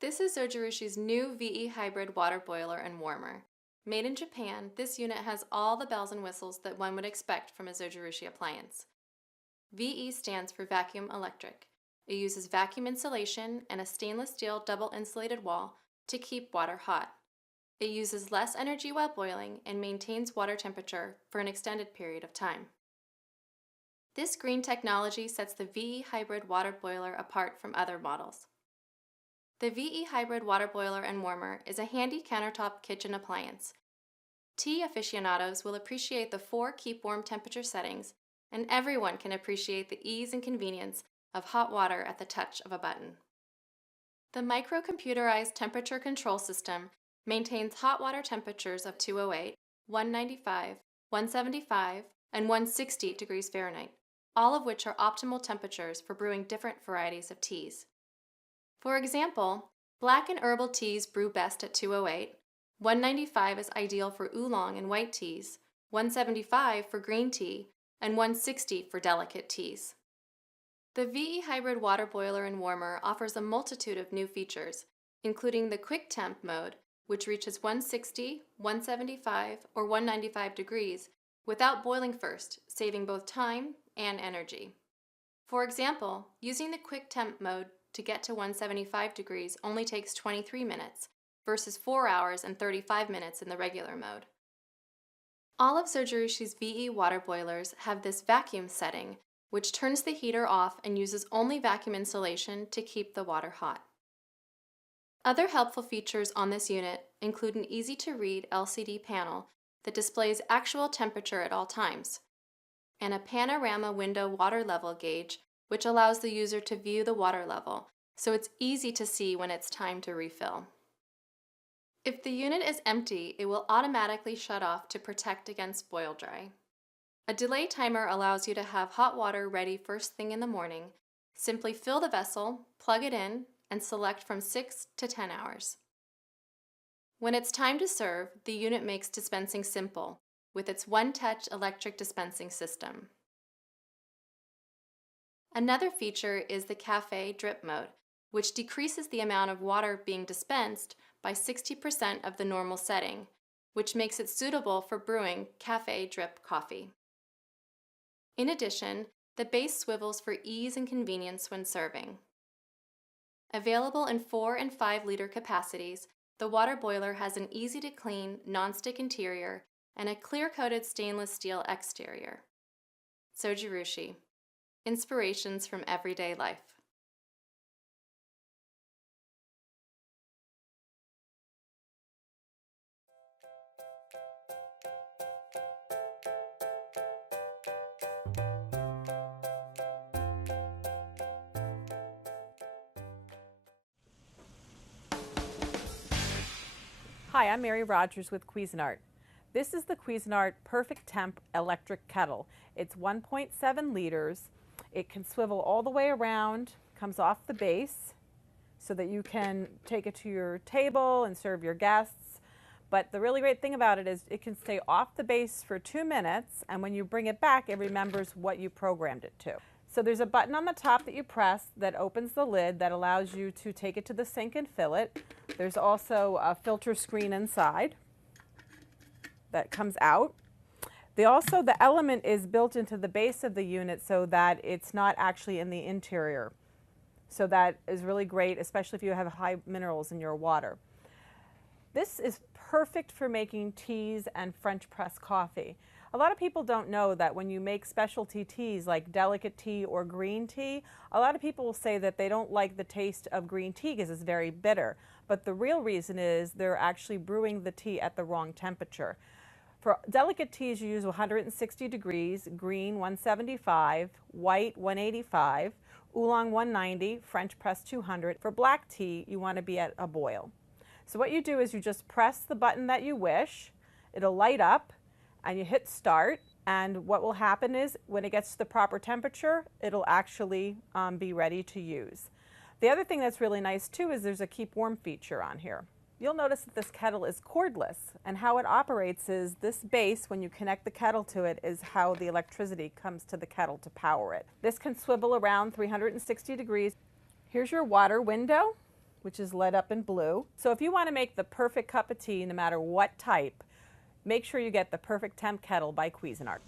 This is Zojirushi's new VE hybrid water boiler and warmer. Made in Japan, this unit has all the bells and whistles that one would expect from a Zojirushi appliance. VE stands for vacuum electric. It uses vacuum insulation and a stainless steel double insulated wall to keep water hot. It uses less energy while boiling and maintains water temperature for an extended period of time. This green technology sets the VE hybrid water boiler apart from other models. The VE hybrid water boiler and warmer is a handy countertop kitchen appliance. Tea aficionados will appreciate the 4 keep warm temperature settings, and everyone can appreciate the ease and convenience of hot water at the touch of a button. The microcomputerized temperature control system maintains hot water temperatures of 208, 195, 175, and 160 degrees Fahrenheit, all of which are optimal temperatures for brewing different varieties of teas. For example, black and herbal teas brew best at 208, 195 is ideal for oolong and white teas, 175 for green tea, and 160 for delicate teas. The VE hybrid water boiler and warmer offers a multitude of new features, including the quick temp mode, which reaches 160, 175, or 195 degrees without boiling first, saving both time and energy. For example, using the quick temp mode to get to 175 degrees only takes 23 minutes versus 4 hours and 35 minutes in the regular mode. All of Zojirushi's VE water boilers have this vacuum setting, which turns the heater off and uses only vacuum insulation to keep the water hot. Other helpful features on this unit include an easy-to-read LCD panel that displays actual temperature at all times, and a panorama window water level gauge which allows the user to view the water level, so it's easy to see when it's time to refill. If the unit is empty, it will automatically shut off to protect against boil dry. A delay timer allows you to have hot water ready first thing in the morning. Simply fill the vessel, plug it in, and select from 6 to 10 hours. When it's time to serve, the unit makes dispensing simple with its one-touch electric dispensing system. Another feature is the cafe drip mode, which decreases the amount of water being dispensed by 60% of the normal setting, which makes it suitable for brewing cafe drip coffee. In addition, the base swivels for ease and convenience when serving. Available in 4 and 5 liter capacities, the water boiler has an easy-to-clean, non-stick interior and a clear-coated stainless steel exterior. Zojirushi. Inspirations from everyday life. Hi, I'm Mary Rogers with Cuisinart. This is the Cuisinart Perfect Temp Electric Kettle. It's 1.7 liters. It can swivel all the way around, comes off the base so that you can take it to your table and serve your guests. But the really great thing about it is it can stay off the base for 2 minutes, and when you bring it back, it remembers what you programmed it to. So there's a button on the top that you press that opens the lid that allows you to take it to the sink and fill it. There's also a filter screen inside that comes out. The element is built into the base of the unit so that it's not actually in the interior. So that is really great, especially if you have high minerals in your water. This is perfect for making teas and French press coffee. A lot of people don't know that when you make specialty teas like delicate tea or green tea, a lot of people will say that they don't like the taste of green tea because it's very bitter. But the real reason is they're actually brewing the tea at the wrong temperature. For delicate teas, you use 160 degrees, green 175, white 185, oolong 190, French press 200. For black tea, you want to be at a boil. So what you do is you just press the button that you wish, it'll light up, and you hit start, and what will happen is when it gets to the proper temperature, it'll actually be ready to use. The other thing that's really nice too is there's a keep warm feature on here. You'll notice that this kettle is cordless, and how it operates is this base, when you connect the kettle to it, is how the electricity comes to the kettle to power it. This can swivel around 360 degrees. Here's your water window. which is lit up in blue. So if you want to make the perfect cup of tea, no matter what type, make sure you get the Perfect Temp Kettle by Cuisinart.